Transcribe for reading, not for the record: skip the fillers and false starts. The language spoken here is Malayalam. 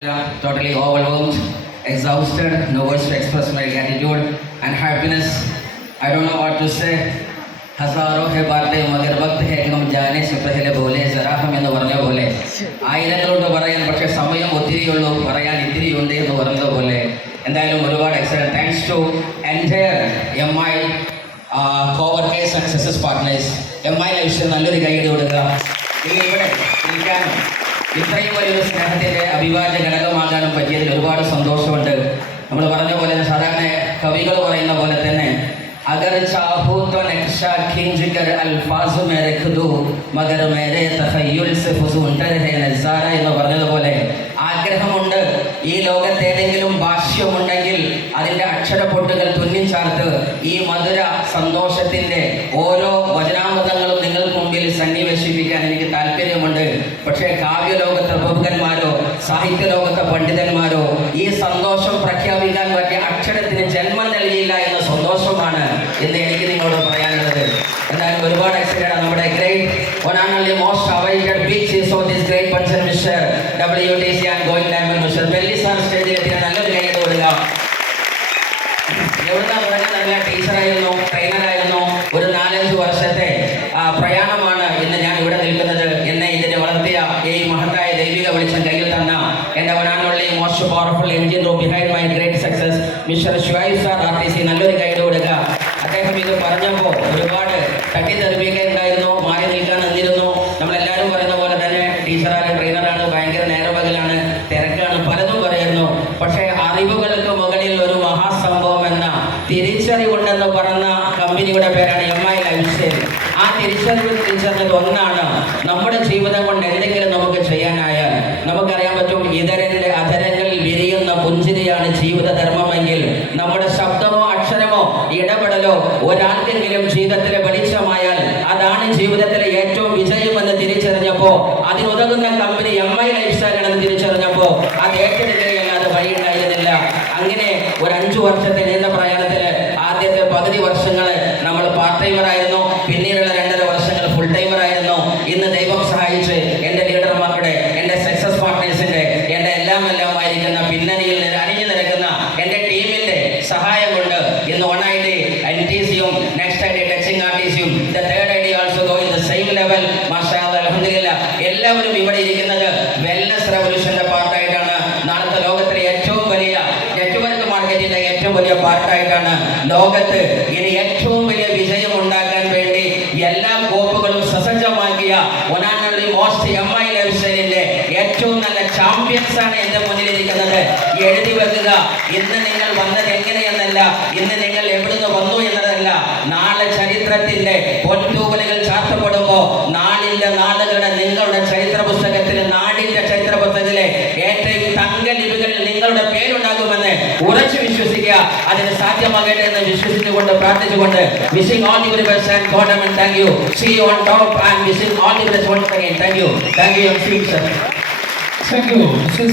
Totally overwhelmed, exhausted, no words to express my gratitude and happiness. I don't know what to say. हजारों है बातें मगर वक्त है कि हम जाने से पहले बोले जरा हम എന്ന് പറഞ്ഞ പോലെ ആയിരങ്ങളുണ്ട് പറയാൻ പക്ഷേ സമയം ഒത്തിരിയുള്ളൂ പറയാൻ ഇത്തിരിയുണ്ട് എന്ന് പറഞ്ഞത് പോലെ എന്തായാലും ഒരുപാട് excellent thanks to entire MI coworkers and success partners MI ലൈഫ്സിൽ നല്ലൊരു കൈയ്യടി കൊടുക്കുക. നിങ്ങൾ ഇവിടെ ഇരിക്കാനും ഇത്രയും വലിയൊരു സ്നേഹത്തിൻ്റെ അവിഭാജ്യ ഘടകമാകാനും പറ്റിയതിൽ ഒരുപാട് സന്തോഷമുണ്ട്. നമ്മൾ പറഞ്ഞ പോലെ സാധാരണ കവികൾ പറയുന്ന പോലെ തന്നെ അഗർ ചാഹൂ തോ നക്ശ ഖീഞ്ച് കർ അൽഫാസ് മേ രഖ് ദോ മഗർ മേരെ തഖയ്യുൽ സെ ഫുസൂൻതർ ഹേ നസാര എന്ന് പറഞ്ഞതുപോലെ ആഗ്രഹമുണ്ട് ഈ ലോകത്ത് ഏതെങ്കിലും ഭാഷ്യമുണ്ടെങ്കിൽ അതിൻ്റെ അക്ഷരപ്പൊട്ടുകൾ തുന്നിച്ചാർത്ത് ഈ മധുര സന്തോഷത്തിൻ്റെ ഓരോ വചനാമൃതങ്ങളും നിങ്ങൾക്ക് മുമ്പിൽ സന്നിവേശിപ്പിക്കാൻ എനിക്ക് താല്പര്യമുണ്ട്. പക്ഷേ കാവ്യലോകത്തെ പ്രമുഖന്മാരോ സാഹിത്യ ലോകത്തെ പണ്ഡിതന്മാരോ ഈ സന്തോഷം പ്രഖ്യാപിക്കാൻ പറ്റിയ അക്ഷരത്തിന് ജന്മം നൽകിയില്ല എന്ന സന്തോഷമാണ് ഇന്ന് എനിക്ക് നിങ്ങളോട് പറയാനുള്ളത്. എന്നാലും ഒരുപാട് എക്സൈറ്റഡ് നമ്മുടെ great one and only most awaited big chief of this great person mister WTC and going diamond mister ബെല്ലി സാർ സ്റ്റേജിൽ എത്തിയ നല്ലൊരു കൈ കൊടുക്കുക. എവിടുന്ന തുടങ്ങി നല്ല ടീച്ചറായിരുന്നു, ട്രെയിനറായിരുന്നു. ഒരു 4-5 വർഷത്തെ പ്രയാണമാണ് ഇന്ന് ഞാൻ ഇവിടെ നിൽക്കുന്നത്. എന്നെ ഇതിനെ വളർത്തിയ ഈ മഹത്തായ ദൈവിക വെളിച്ചം കയ്യിൽ തന്ന എൻ്റെ one and only most powerful engine room behind my great success mister Shuaib sir RTC നല്ലൊരു കൈയ്യടി കൊടുക്കുക. അദ്ദേഹം ഇത് പറഞ്ഞപ്പോൾ ഒരുപാട് തട്ടിത്തെറിപ്പിക്കുന്നുണ്ടായിരുന്നു, മാറി നിൽക്കാൻ നിന്നിരുന്നു. നമ്മളെല്ലാവരും പറയുന്ന പോലെ തന്നെ ടീച്ചറാണ്, ട്രെയിനറാണ്, ഭയങ്കര നേരപകലാണ്, തിരക്കാണ്, പലതും പറയുന്നു. പക്ഷേ അറിവുകൾക്ക് മുകളിൽ ഒരു മഹാസംഭവം എന്ന തിരിച്ചറിവുണ്ടെന്ന് പറഞ്ഞ കമ്പനിയുടെ പേരാണ് MI ലൈഫ്സ്റ്റൈൽ. ആ തിരിച്ചറിഞ്ഞത് ഒന്നാണ്, നമ്മുടെ ജീവിതം കൊണ്ട് എന്തെങ്കിലും നമുക്ക് ചെയ്യാനായാൽ നമുക്കറിയാൻ പറ്റും ഇതരന്റെ അധരങ്ങളിൽ വിരിയുന്ന പുഞ്ചിരിയാണ് ജീവിതധർമ്മമെങ്കിൽ നമ്മുടെ ശബ്ദമോ അക്ഷരമോ ഇടപെടലോ ഒരാൾക്കെങ്കിലും ജീവിതത്തിലെ വെളിച്ചമായാൽ അതാണ് ജീവിതത്തിലെ ഏറ്റവും വിജയമെന്ന് തിരിച്ചറിഞ്ഞപ്പോൾ അതിനുതകുന്ന കമ്പനി MI ലൈഫ്സ്റ്റൈൽ ആണെന്ന് തിരിച്ചറിഞ്ഞപ്പോൾ അത് ഏറ്റെടുക്കുകയല്ലാതെ വഴിയുണ്ടായിരുന്നില്ല. അങ്ങനെ ഒരു 5 വർഷത്തെ നീണ്ട പ്രയാണത്തിൽ ആദ്യത്തെ പകുതി വർഷങ്ങൾ നമ്മൾ പാർട്ട് ടൈമറായിരുന്നു, പിന്നീടുള്ള 2.5 വർഷങ്ങൾ ഫുൾ ടൈമറായിരുന്നു. ഇന്ന് ദൈവം സഹായിച്ച് എൻ്റെ ലീഡർമാരുടെ, എൻ്റെ സക്സസ് പാർട്ട്നേഴ്സിൻ്റെ, എൻ്റെ എല്ലാം ആയിരിക്കുന്ന പിന്നണിയിൽ അണിഞ്ഞു നിരക്കുന്ന എൻ്റെ ടീമിൻ്റെ സഹായം കൊണ്ട് ഇന്ന് 1 ID NTCയും നെക്സ്റ്റ് ID ടച്ചിങ് RTCയും the third ID also going the same level. മാഷാ അല്ലാഹ് അൽഹംദുലില്ലാ എല്ലാവരും ഇവിടെ ഇരിക്കുന്നത് വെൽനസ് റെവല്യൂഷൻ്റെ പാർട്ടായിട്ടാണ്. നാളത്തെ ലോകത്തിലെ ഏറ്റവും വലിയ നെറ്റ്വർക്ക് മാർക്കറ്റിൻ്റെ ഏറ്റവും വലിയ പാർട്ടായിട്ടാണ്. ലോകത്ത് ഇനി ഏറ്റവും വലിയ വിജയം ഉണ്ടാക്കാൻ വേണ്ടി എല്ലാ കോപ്പുകളും സസജ്ജമാക്കിയ one and only most MI ലൈഫ്സ്റ്റൈലിന്റെ ഏറ്റവും നല്ല ചാമ്പ്യൻസ് ആണ് എന്റെ മുന്നിലിരിക്കുന്നത്. എഴുതി വെക്കുക, ഇന്ന് നിങ്ങൾ വന്നത് എങ്ങനെയെന്നല്ല, ഇന്ന് നിങ്ങൾ എവിടുന്ന് വന്നു എന്നതല്ല, നാളെ ചരിത്രത്തിന്റെ പൊൻതൂവലുകൾ ചാർത്തപ്പെടുമ്പോൾ നാളിന്റെ നാളുകളുടെ നിങ്ങളുടെ ചരിത്ര പുസ്തകത്തിൽ, നാടിന്റെ ചരിത്ര പുസ്തകത്തിലെ ഏറ്റവും തങ്കലിപികളിൽ നിങ്ങളുടെ പേരുണ്ടാകുമെന്ന് ഉറച്ചു വിശ്വസിക്കുക. അതിന് സാധ്യമാകട്ടെ എന്ന് വിശ്വസിച്ചുകൊണ്ട് പ്രാർത്ഥിച്ചുകൊണ്ട് wishing all the very best and God and thank you. See you on top and wishing all the best once again. Thank you. Thank you, MC sir. Thank you.